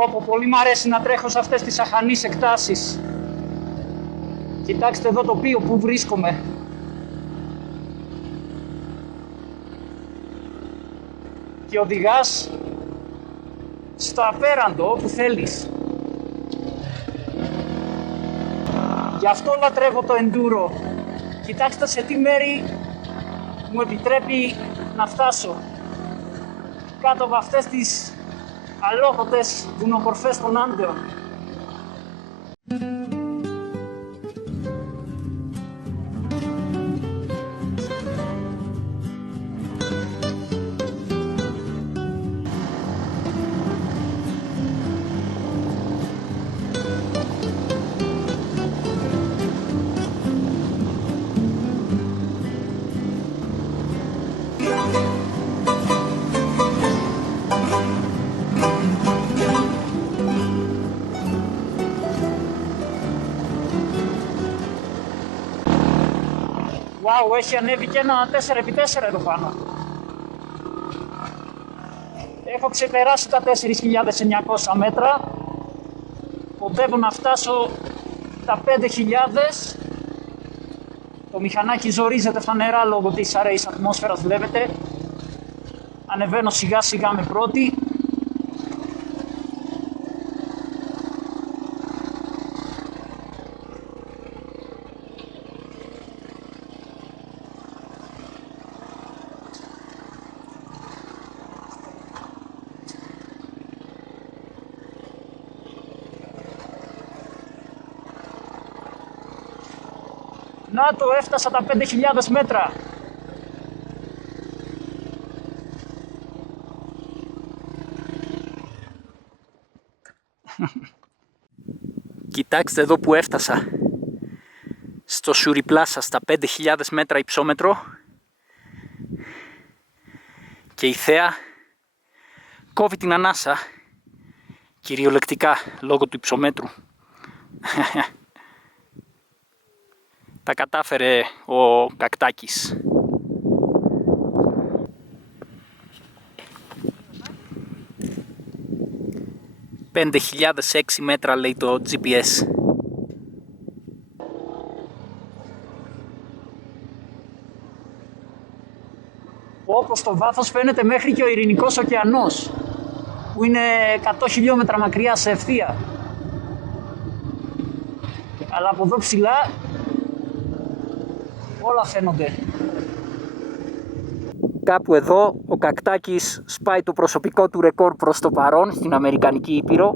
Όπου πολύ μ' αρέσει να τρέχω σε αυτές τις αχανείς εκτάσεις. Κοιτάξτε εδώ το τοπίο που βρίσκομαι. Και οδηγάς στο απέραντο όπου θέλεις. Γι' αυτό λατρεύω το enduro. Κοιτάξτε σε τι μέρη μου επιτρέπει να φτάσω. Κάτω από αυτές τις αλόκοτες βουνοκορφές των Άνδεων. Wow, έχει ανέβει και ένα 4x4 εδώ πάνω. Έχω ξεπεράσει τα 4.900 μέτρα. Κοντεύω να φτάσω τα 5.000. Το μηχανάκι ζορίζεται φανερά λόγω της αραιής ατμόσφαιρας, βλέπετε. Ανεβαίνω σιγά σιγά με πρώτη. Να το, έφτασα τα 5.000 μέτρα. Κοιτάξτε εδώ που έφτασα. Στο Σουριπλάσα, στα 5.000 μέτρα υψόμετρο. Και η θέα κόβει την ανάσα. Κυριολεκτικά, λόγω του υψομέτρου. Τα κατάφερε ο Κακτάκης. 5.006 μέτρα λέει το GPS. Όπως το βάθος φαίνεται μέχρι και ο Ειρηνικός ωκεανός, που είναι 100 χιλιόμετρα μακριά σε ευθεία. Αλλά από εδώ ψηλά όλα φαίνονται. Κάπου εδώ ο Κακτάκης σπάει το προσωπικό του ρεκόρ προς το παρόν στην Αμερικανική Ήπειρο,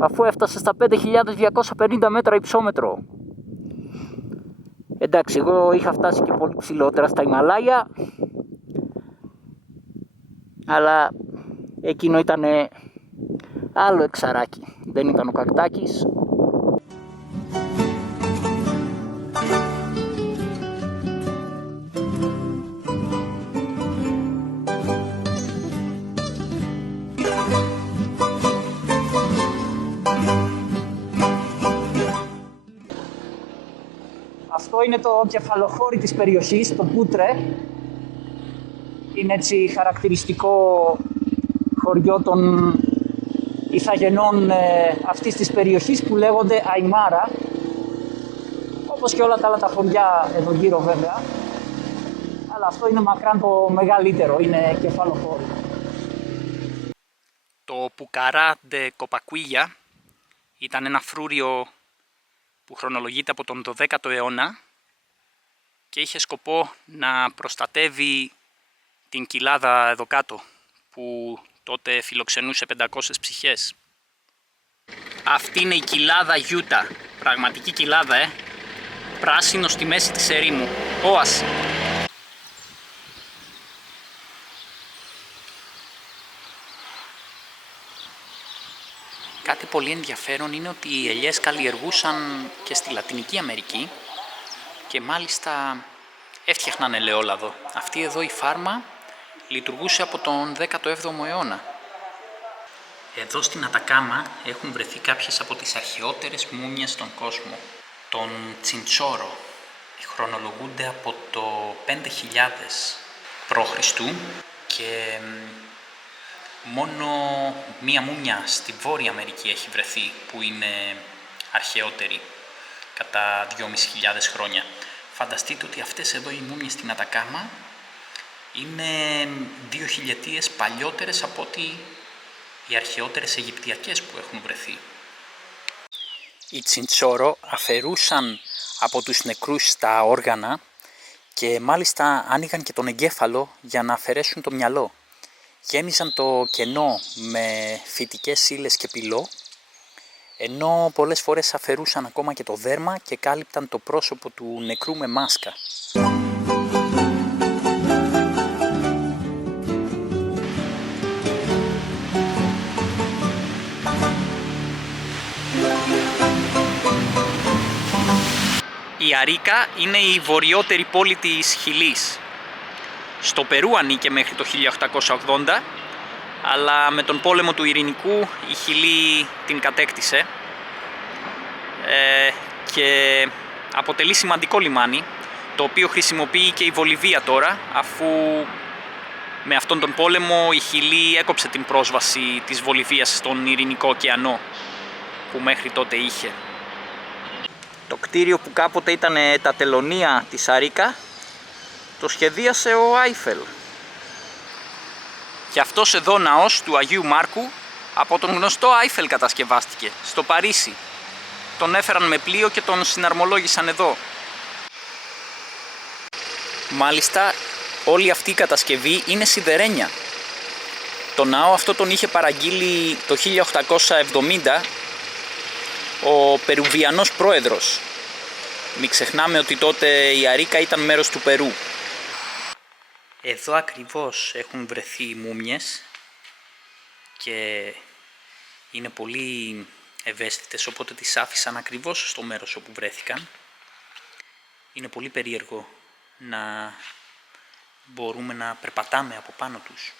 αφού έφτασε στα 5.250 μέτρα υψόμετρο. Εντάξει, εγώ είχα φτάσει και πολύ ψηλότερα στα Ιμαλάια, αλλά εκείνο ήταν άλλο εξαράκι, δεν ήταν ο Κακτάκης. Αυτό είναι το κεφαλοχώρι της περιοχής, το Πούτρε. Είναι έτσι χαρακτηριστικό χωριό των ηθαγενών αυτής της περιοχής που λέγονται Αϊμάρα. Όπως και όλα τα άλλα τα χωριά εδώ γύρω βέβαια. Αλλά αυτό είναι μακράν το μεγαλύτερο, είναι κεφαλοχώρι. Το Πουκαρά ντε Κοπακουίγια ήταν ένα φρούριο που χρονολογείται από τον 12ο αιώνα και είχε σκοπό να προστατεύει την κοιλάδα εδώ κάτω, που τότε φιλοξενούσε 500 ψυχές. Αυτή είναι η κοιλάδα Γιούτα, πραγματική κοιλάδα, πράσινο στη μέση της ερήμου, όαση. Κάτι πολύ ενδιαφέρον είναι ότι οι ελιές καλλιεργούσαν και στη Λατινική Αμερική και μάλιστα έφτιαχναν ελαιόλαδο. Αυτή εδώ η φάρμα λειτουργούσε από τον 17ο αιώνα. Εδώ στην Ατακάμα έχουν βρεθεί κάποιες από τις αρχαιότερες μούμιες στον κόσμο. Τον Τσιντσόρο. Χρονολογούνται από το 5.000 π.Χ. και μόνο μία μούμια στη Βόρεια Αμερική έχει βρεθεί που είναι αρχαιότερη, κατά 2.500 χρόνια. Φανταστείτε ότι αυτές εδώ οι μούμιες στην Ατακάμα είναι 2 χιλιετίες παλιότερες από ότι οι αρχαιότερες Αιγυπτιακές που έχουν βρεθεί. Οι Τσιντσόρο αφαιρούσαν από τους νεκρούς τα όργανα και μάλιστα άνοιγαν και τον εγκέφαλο για να αφαιρέσουν το μυαλό. Γέμιζαν το κενό με φυτικές ύλες και πυλό, ενώ πολλές φορές αφαιρούσαν ακόμα και το δέρμα και κάλυπταν το πρόσωπο του νεκρού με μάσκα. Η Αρίκα είναι η βορειότερη πόλη της Χιλής. Στο Περού ανήκε μέχρι το 1880, αλλά με τον πόλεμο του Ειρηνικού η Χιλή την κατέκτησε και αποτελεί σημαντικό λιμάνι, το οποίο χρησιμοποιεί και η Βολιβία τώρα, αφού με αυτόν τον πόλεμο η Χιλή έκοψε την πρόσβαση της Βολιβίας στον Ειρηνικό ωκεανό που μέχρι τότε είχε. Το κτίριο που κάποτε ήταν τα τελωνία της Αρίκα το σχεδίασε ο Άιφελ. Και αυτός εδώ ναός του Αγίου Μάρκου από τον γνωστό Άιφελ κατασκευάστηκε, στο Παρίσι. Τον έφεραν με πλοίο και τον συναρμολόγησαν εδώ. Μάλιστα, όλη αυτή η κατασκευή είναι σιδερένια. Το ναό αυτό τον είχε παραγγείλει το 1870 ο Περουβιανός πρόεδρος. Μην ξεχνάμε ότι τότε η Αρίκα ήταν μέρος του Περού. Εδώ ακριβώς έχουν βρεθεί οι μούμιες και είναι πολύ ευαίσθητες, οπότε τις άφησαν ακριβώς στο μέρος όπου βρέθηκαν. Είναι πολύ περίεργο να μπορούμε να περπατάμε από πάνω τους.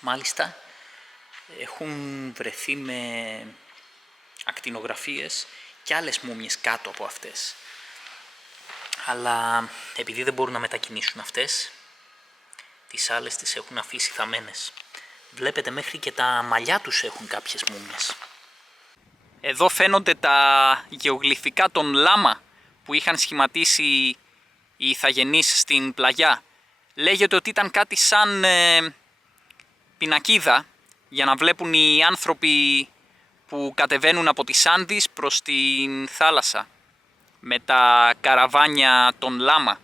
Μάλιστα έχουν βρεθεί με ακτινογραφίες και άλλες μούμιες κάτω από αυτές. Αλλά επειδή δεν μπορούν να μετακινήσουν αυτές, τις άλλες τις έχουν αφήσει θαμμένες. Βλέπετε μέχρι και τα μαλλιά τους έχουν κάποιες μούμιες. Εδώ φαίνονται τα γεωγλυφικά των Λάμα που είχαν σχηματίσει οι Ιθαγενείς στην πλαγιά. Λέγεται ότι ήταν κάτι σαν πινακίδα για να βλέπουν οι άνθρωποι που κατεβαίνουν από τις Άνδεις προς την θάλασσα με τα καραβάνια των Λάμα.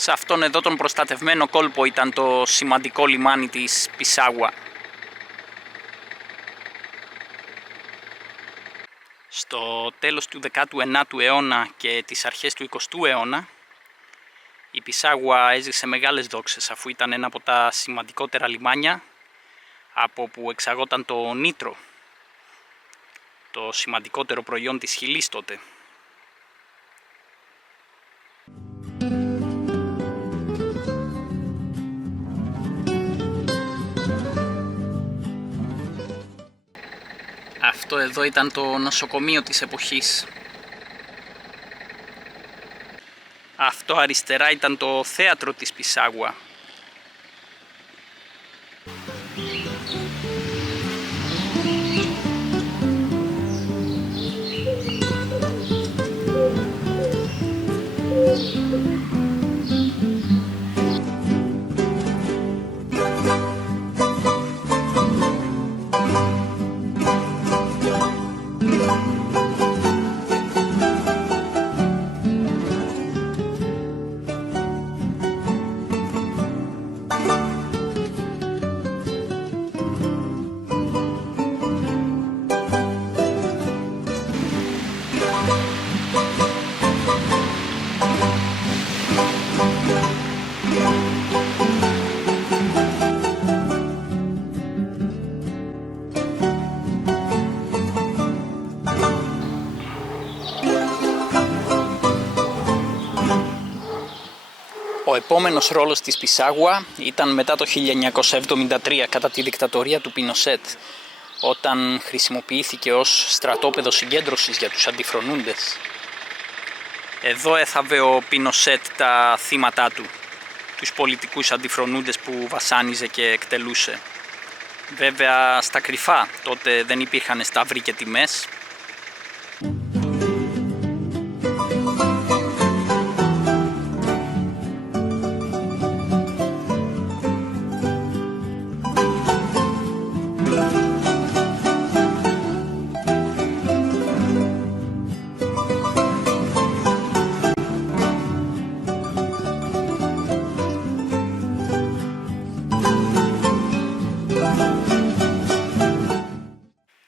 Σε αυτόν εδώ τον προστατευμένο κόλπο ήταν το σημαντικό λιμάνι της Πισάγουα. Στο τέλος του 19ου αιώνα και τις αρχές του 20ου αιώνα η Πισάγουα έζησε μεγάλες δόξες, αφού ήταν ένα από τα σημαντικότερα λιμάνια από που εξαγόταν το νήτρο, το σημαντικότερο προϊόν της Χιλής τότε. Αυτό εδώ ήταν το νοσοκομείο της εποχής. Αυτό αριστερά ήταν το θέατρο της Πισάγουα. Ο επόμενος ρόλος της Πισάγουα ήταν μετά το 1973 κατά τη δικτατορία του Πινοσέτ, όταν χρησιμοποιήθηκε ως στρατόπεδο συγκέντρωσης για τους αντιφρονούντες. Εδώ έθαβε ο Πινοσέτ τα θύματά του, τους πολιτικούς αντιφρονούντες που βασάνιζε και εκτελούσε. Βέβαια στα κρυφά, τότε δεν υπήρχαν σταυροί και τιμές.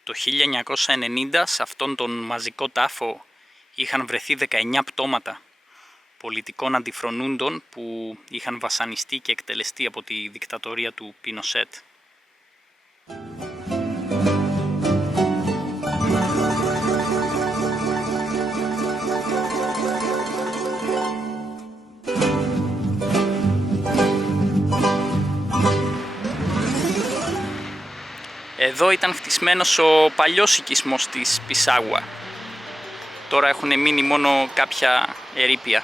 Το 1990 σε αυτόν τον μαζικό τάφο είχαν βρεθεί 19 πτώματα. πολιτικών αντιφρονούντων που είχαν βασανιστεί και εκτελεστεί από τη δικτατορία του Πινοσέτ. Εδώ ήταν χτισμένος ο παλιός οικισμός της Πισάγουα. Τώρα έχουν μείνει μόνο κάποια ερείπια.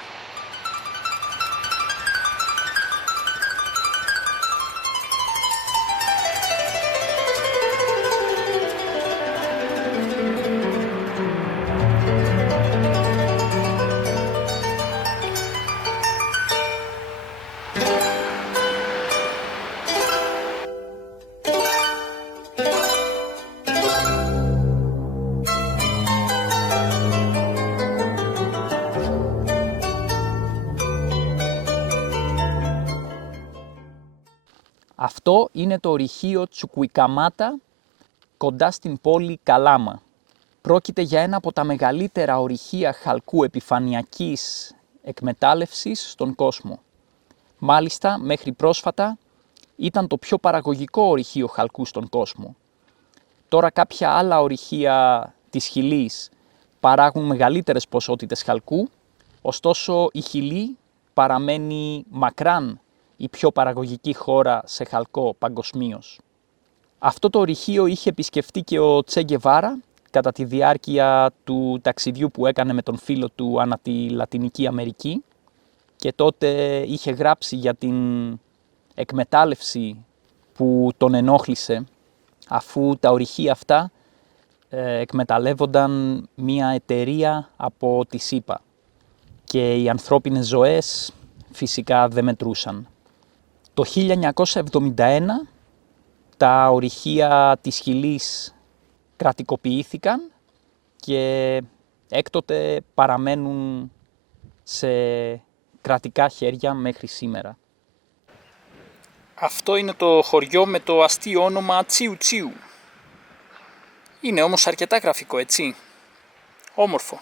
Αυτό είναι το ορυχείο Τσουκουικαμάτα κοντά στην πόλη Καλάμα. Πρόκειται για ένα από τα μεγαλύτερα ορυχεία χαλκού επιφανειακής εκμετάλλευσης στον κόσμο. Μάλιστα, μέχρι πρόσφατα ήταν το πιο παραγωγικό ορυχείο χαλκού στον κόσμο. Τώρα κάποια άλλα ορυχεία της Χιλής παράγουν μεγαλύτερες ποσότητες χαλκού, ωστόσο η Χιλή παραμένει μακράν η πιο παραγωγική χώρα σε χαλκό παγκοσμίως. Αυτό το ορυχείο είχε επισκεφτεί και ο Τσε Γκεβάρα κατά τη διάρκεια του ταξιδιού που έκανε με τον φίλο του ανά τη Λατινική Αμερική και τότε είχε γράψει για την εκμετάλλευση που τον ενόχλησε αφού τα ορυχεία αυτά εκμεταλλεύονταν μια εταιρεία από τη ΣΥΠΑ και οι ανθρώπινες ζωές φυσικά δεν μετρούσαν. Το 1971 τα ορυχεία της Χιλής κρατικοποιήθηκαν και έκτοτε παραμένουν σε κρατικά χέρια μέχρι σήμερα. Αυτό είναι το χωριό με το αστείο όνομα Τσιου Τσιου. Είναι όμως αρκετά γραφικό, έτσι. Όμορφο.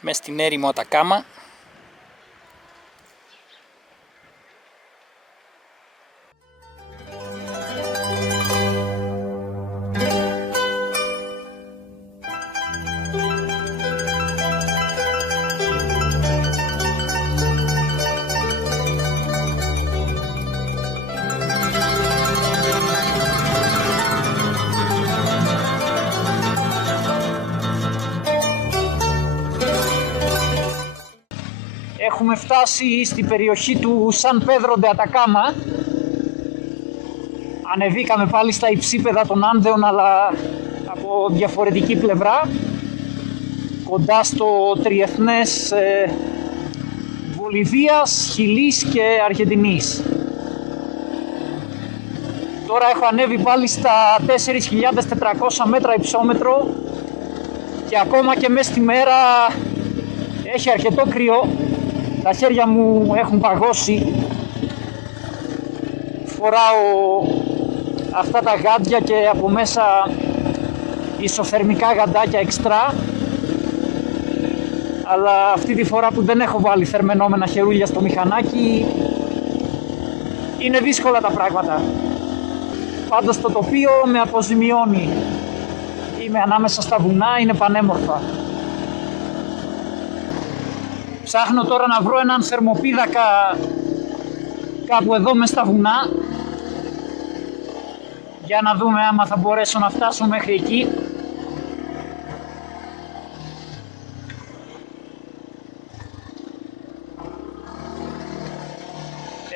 Μες στην έρημο Ατακάμα. Έχουμε φτάσει στην περιοχή του Σαν Πέδρο ντε Ατακάμα. Ανεβήκαμε πάλι στα υψίπεδα των Άνδεων, αλλά από διαφορετική πλευρά, κοντά στο τριεθνές Βολιβίας, Χιλής και Αργεντινής. Τώρα έχω ανέβει πάλι στα 4.400 μέτρα υψόμετρο και ακόμα και μες στη μέρα έχει αρκετό κρύο. Τα χέρια μου έχουν παγώσει. Φοράω αυτά τα γάντια και από μέσα ισοθερμικά γαντάκια εξτρά. Αλλά αυτή τη φορά που δεν έχω βάλει θερμαινόμενα χερούλια στο μηχανάκι, είναι δύσκολα τα πράγματα. Πάντως το τοπίο με αποζημιώνει. Είμαι ανάμεσα στα βουνά, είναι πανέμορφα. Ψάχνω τώρα να βρω έναν θερμοπίδακα κάπου εδώ μες στα βουνά για να δούμε άμα θα μπορέσω να φτάσω μέχρι εκεί.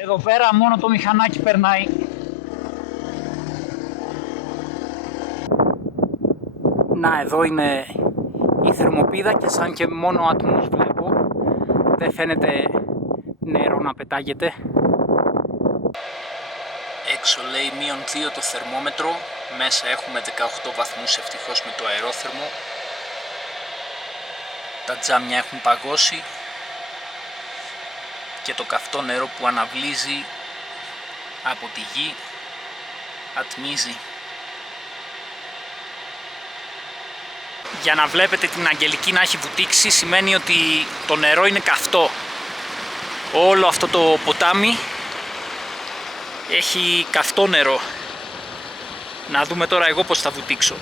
Εδώ πέρα μόνο το μηχανάκι περνάει. Να, εδώ είναι η θερμοπίδα, σαν και μόνο ατμούς βλέπω. Δεν φαίνεται νερό να πετάγεται. Έξω λέει -2 το θερμόμετρο. Μέσα έχουμε 18 βαθμούς ευτυχώς με το αερόθερμο. Τα τζάμια έχουν παγώσει και το καυτό νερό που αναβλύζει από τη γη ατμίζει. Για να βλέπετε την Αγγελική να έχει βουτήξει σημαίνει ότι το νερό είναι καυτό. Όλο αυτό το ποτάμι έχει καυτό νερό. Να δούμε τώρα εγώ πώς θα βουτήξω.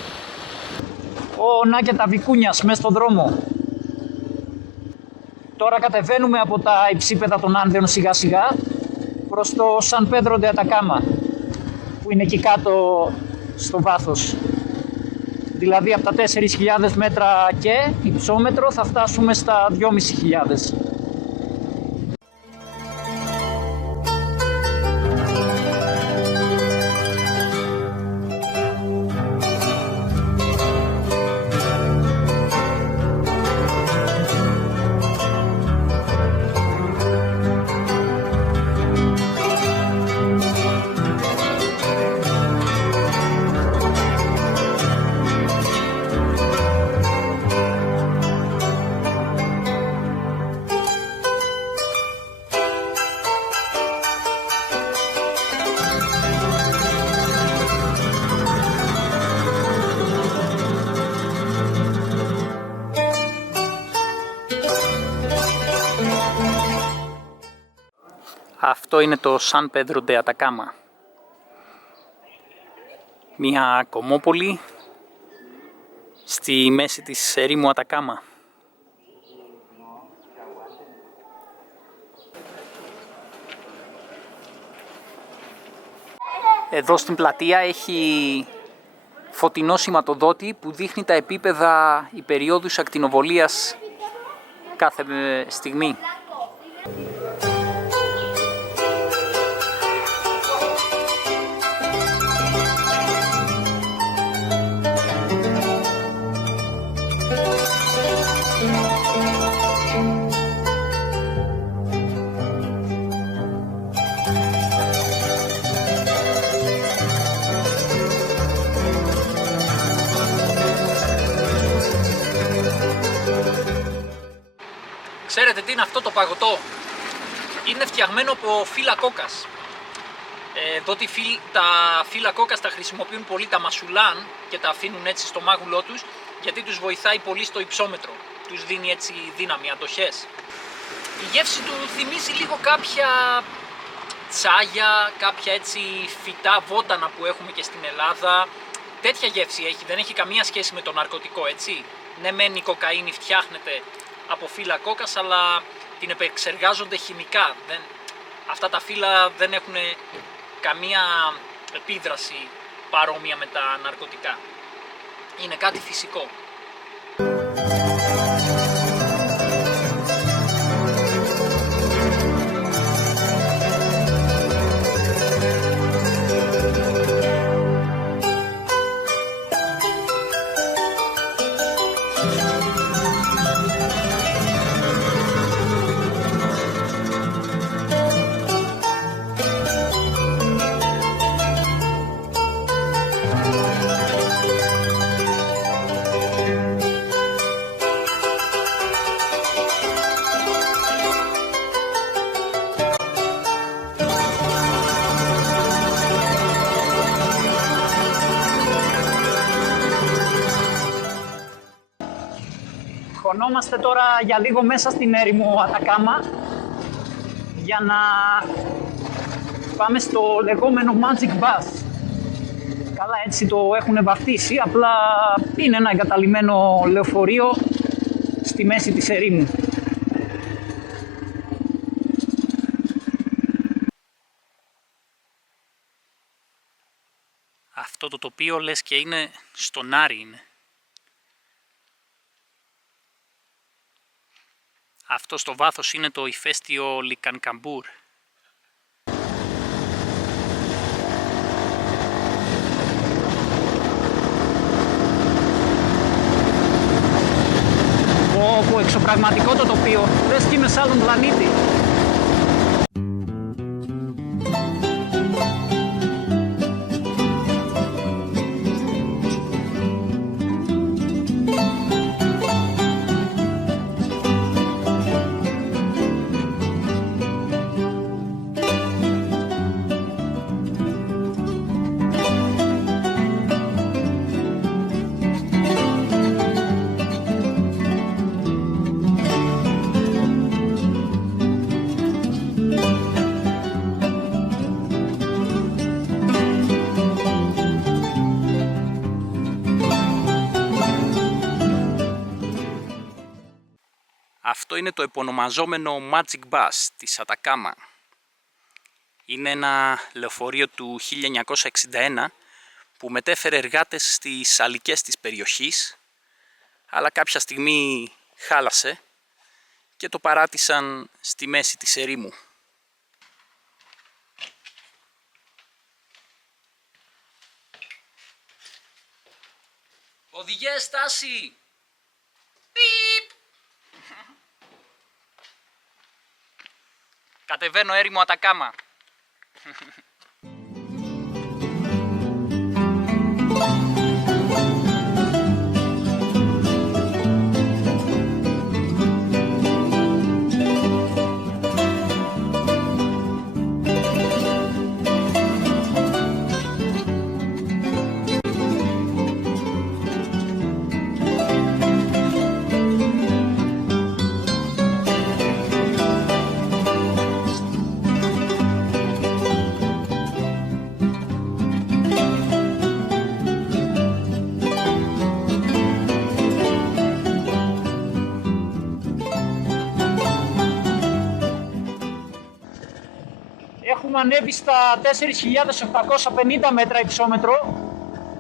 Να και τα βικούνιας μέσα στον δρόμο. Τώρα κατεβαίνουμε από τα υψίπεδα των Άνδεων σιγά σιγά προς το Σαν Πέντρο ντε Ατακάμα, που είναι εκεί κάτω στο βάθος. Δηλαδή από τα 4.000 μέτρα και υψόμετρο θα φτάσουμε στα 2.500. Αυτό είναι το Σαν Πέντρο ντε Ατακάμα. Μια κομμόπολη στη μέση της ερήμου Ατακάμα. Εδώ στην πλατεία έχει φωτεινό σηματοδότη που δείχνει τα επίπεδα υπεριόδους ακτινοβολίας κάθε στιγμή. Ξέρετε τι είναι αυτό το παγωτό? Είναι φτιαγμένο από φύλλα κόκας. Εδώ τα φύλλα κόκας τα χρησιμοποιούν πολύ τα μασουλάν και τα αφήνουν έτσι στο μάγουλό τους, γιατί τους βοηθάει πολύ στο υψόμετρο. Τους δίνει έτσι δύναμη, αντοχές. Η γεύση του θυμίζει λίγο κάποια τσάγια, κάποια έτσι φυτά βότανα που έχουμε και στην Ελλάδα. Τέτοια γεύση έχει, δεν έχει καμία σχέση με το ναρκωτικό, έτσι. Ναι μεν η κοκαίνη φτιάχνεται από φύλλα κόκας, αλλά την επεξεργάζονται χημικά. Αυτά τα φύλλα δεν έχουν καμία επίδραση παρόμοια με τα ναρκωτικά. Είναι κάτι φυσικό. Χωνόμαστε τώρα για λίγο μέσα στην έρημο Ατακάμα για να πάμε στο λεγόμενο Magic Bus. Καλά, έτσι το έχουν βαφτίσει, απλά είναι ένα εγκαταλειμμένο λεωφορείο στη μέση της ερήμου. Αυτό το τοπίο λες και είναι στον Άρη είναι. Αυτό στο βάθος είναι το ηφαίστειο Λικανκαμπούρ. Πω, εξωπραγματικό το τοπίο, λες και είμαι σε άλλον πλανήτη. Αυτό είναι το επωνομαζόμενο Magic Bus της Ατακάμα. Είναι ένα λεωφορείο του 1961 που μετέφερε εργάτες στις αλικές της περιοχής, αλλά κάποια στιγμή χάλασε και το παράτησαν στη μέση της ερήμου. Οδηγέ, στάση! Πιπ! Κατεβαίνω έρημο Ατακάμα. Έχουμε ανέβει στα 4.850 μέτρα υψόμετρο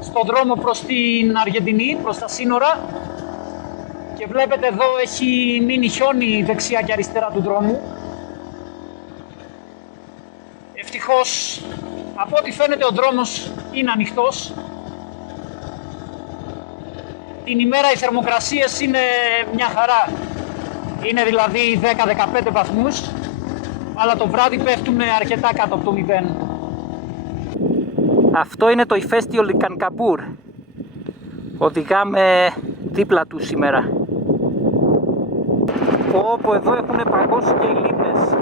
στον δρόμο προς την Αργεντινή, προς τα σύνορα, και βλέπετε εδώ έχει μείνει χιόνι δεξιά και αριστερά του δρόμου. Ευτυχώς, από ό,τι φαίνεται, ο δρόμος είναι ανοιχτός. Την ημέρα οι θερμοκρασίες είναι μια χαρά, είναι δηλαδή 10-15 βαθμούς, αλλά το βράδυ πέφτουν αρκετά κάτω από το 0. Αυτό είναι το ηφαίστειο Λικανκαμπούρ. Οδηγάμε δίπλα του σήμερα. Όπου εδώ έχουν παγώσει και οι λίμνες.